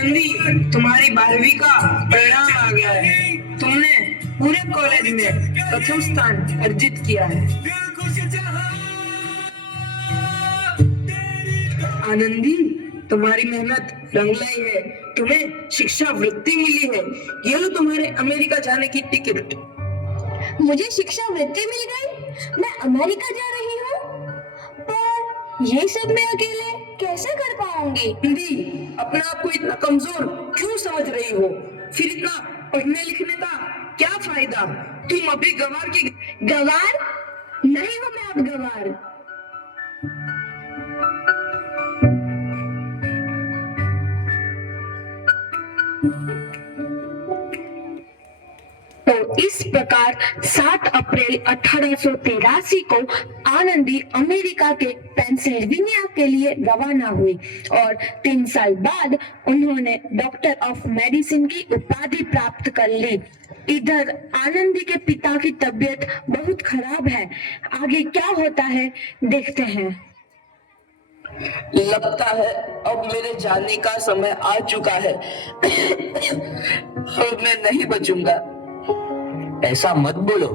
आनंदी, तुम्हारी 12वीं का परिणाम आ गया है। तुमने पूरे कॉलेज में प्रथम स्थान अर्जित किया है। आनंदी, तुम्हारी मेहनत रंग लाई है। तुम्हें शिक्षा वृत्ति मिली है। ये लो तुम्हारे अमेरिका जाने की टिकट। मुझे शिक्षा वृत्ति मिल गई, मैं अमेरिका जा रही हूँ। पर ये सब मैं अकेले कैसे कर पाऊंगी? आनंदी, अपने आप को इतना कमजोर क्यों समझ रही हो? फिर इतना पढ़ने लिखने का क्या फायदा? तुम अभी गवार की गवार नहीं हूँ मैं अब गवार। तो इस प्रकार 7 अप्रैल 1883 को आनंदी अमेरिका के पेंसिल्वेनिया के लिए रवाना हुई और 3 साल बाद उन्होंने डॉक्टर ऑफ मेडिसिन की उपाधि प्राप्त कर ली। इधर आनंदी के पिता की तबीयत बहुत खराब है। आगे क्या होता है देखते हैं। लगता है अब मेरे जाने का समय आ चुका है। अब मैं नहीं बचूंगा। ऐसा मत बोलो।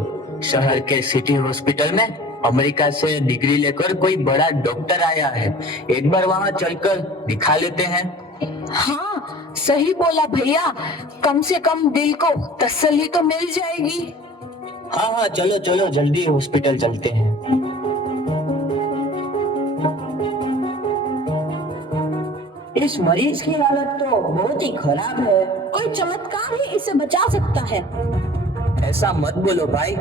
शहर के सिटी हॉस्पिटल में अमेरिका से डिग्री लेकर कोई बड़ा डॉक्टर आया है। एक बार वहां चलकर दिखा लेते हैं। हाँ, सही बोला भैया। कम से कम दिल को तसल्ली तो मिल जाएगी। हाँ हाँ, चलो चलो जल्दी हॉस्पिटल चलते हैं। इस मरीज की हालत तो बहुत ही खराब है। कोई चमत्कार ही इसे बचा सकता है। ऐसा मत बोलो भाई।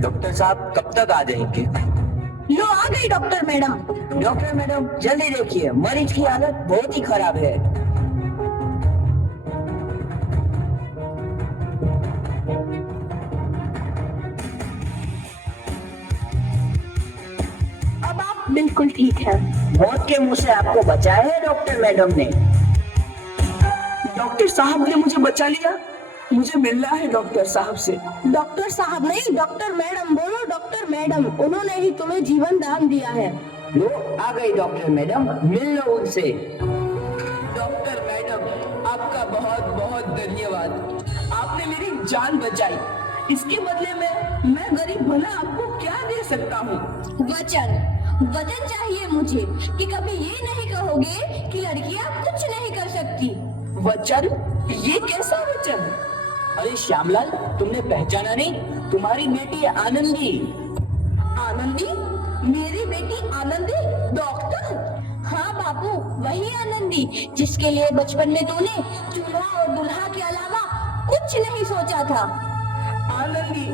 डॉक्टर साहब कब तक आ जाएंगे? लो आ गई डॉक्टर मैडम। डॉक्टर मैडम जल्दी देखिए, मरीज की हालत बहुत ही खराब है। अब आप बिल्कुल ठीक है। मौत के मुंह से आपको बचाया है डॉक्टर मैडम ने। डॉक्टर साहब ने मुझे बचा लिया। मुझे मिलना है डॉक्टर साहब से। डॉक्टर साहब नहीं, डॉक्टर मैडम बोलो। डॉक्टर मैडम, उन्होंने ही तुम्हें जीवन दान दिया है। लो आ गई डॉक्टर मैडम, मिल लो उनसे। डॉक्टर मैडम, आपका बहुत बहुत धन्यवाद। आपने मेरी जान बचाई। इसके बदले में मैं गरीब भला आपको क्या दे सकता हूँ? वचन चाहिए मुझे कि कभी ये नहीं कहोगे कि लड़कियां कुछ नहीं कर सकती। वचन? ये कैसा वचन? अरे श्यामलाल, तुमने पहचाना नहीं? तुम्हारी बेटी आनंदी। आनंदी? मेरी बेटी आनंदी? डॉक्टर? हाँ बापू, वही आनंदी जिसके लिए बचपन में तूने चूल्हा और दुल्हा के अलावा कुछ नहीं सोचा था। आनंदी,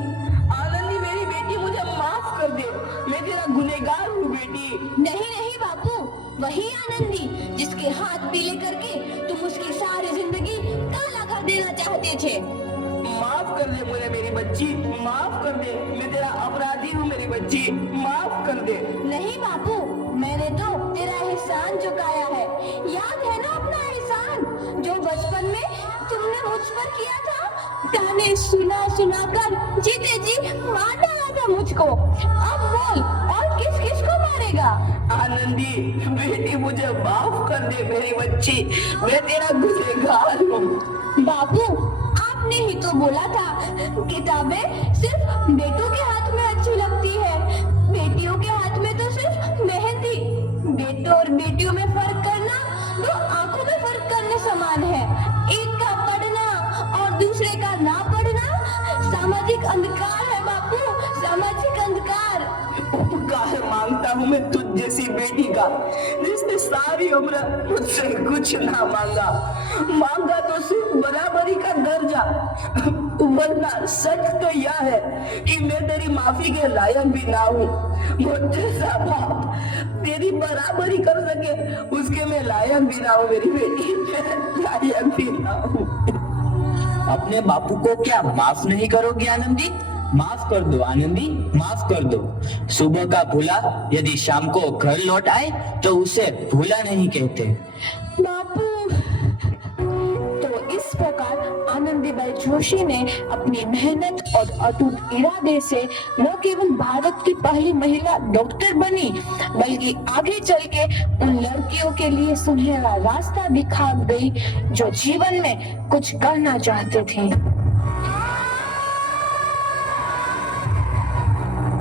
आनंदी मेरी बेटी, मुझे माफ कर दे। मैं तेरा गुनहगार हूँ बेटी। नहीं नहीं बापू, वही आनंदी जिसके हाथ पीले करके तुम उसकी सारी जिंदगी काला कर देना चाहते थे। माफ कर दे मुझे मेरी बच्ची, माफ कर दे। मैं तेरा अपराधी हूँ मेरी बच्ची, माफ कर दे। नहीं बापू, मैंने तो तेरा एहसान चुकाया है। याद है ना अपना एहसान जो बचपन में तुमने मुझ पर किया था? ताने सुना सुना कर जीते जी मार डाला था मुझको। अब बोल, और किस किस को मारेगा? आनंदी बेटी, मुझे माफ कर दे मेरी बच्ची। मैं तेरा गुनहगार हूँ। बापू, आपने ही तो बोला था किताबें सिर्फ बेटों के हाथ में अच्छी लगती है, बेटियों के हाथ में तो सिर्फ मेहंदी। बेटों और बेटियों में फर्क करना दो आंखों में फर्क करने समान है। एक का पढ़ना और दूसरे का ना पढ़ना सामाजिक अंधकार है बापू, सामाजिक अंधकार। उपकार मांगता हूँ मैं तुझ जैसी बेटी का, जिसने सारी उम्र मुझसे कुछ ना मांगा तो सिर्फ बराबरी का दर्जा। वरना सच तो यह है कि मैं तेरी माफी के लायक भी ना हूँ। मुझ जैसा बाप तेरी बराबरी कर सके उसके मैं लायक भी ना हूँ मेरी बेटी, लायक भी ना हूँ। अपने बापू को क्या माफ नहीं करोगी आनंदी? माफ कर दो आनंदी, माफ कर दो। सुबह का भूला यदि शाम को घर लौट आए तो उसे भूला नहीं कहते। बापू। तो इस प्रकार आनंदीबाई जोशी ने अपनी मेहनत और अटूट इरादे से न केवल भारत की पहली महिला डॉक्टर बनी, बल्कि आगे चल के उन लड़कियों के लिए सुनहरा रास्ता दिखा गई जो जीवन में कुछ करना चाहते थे।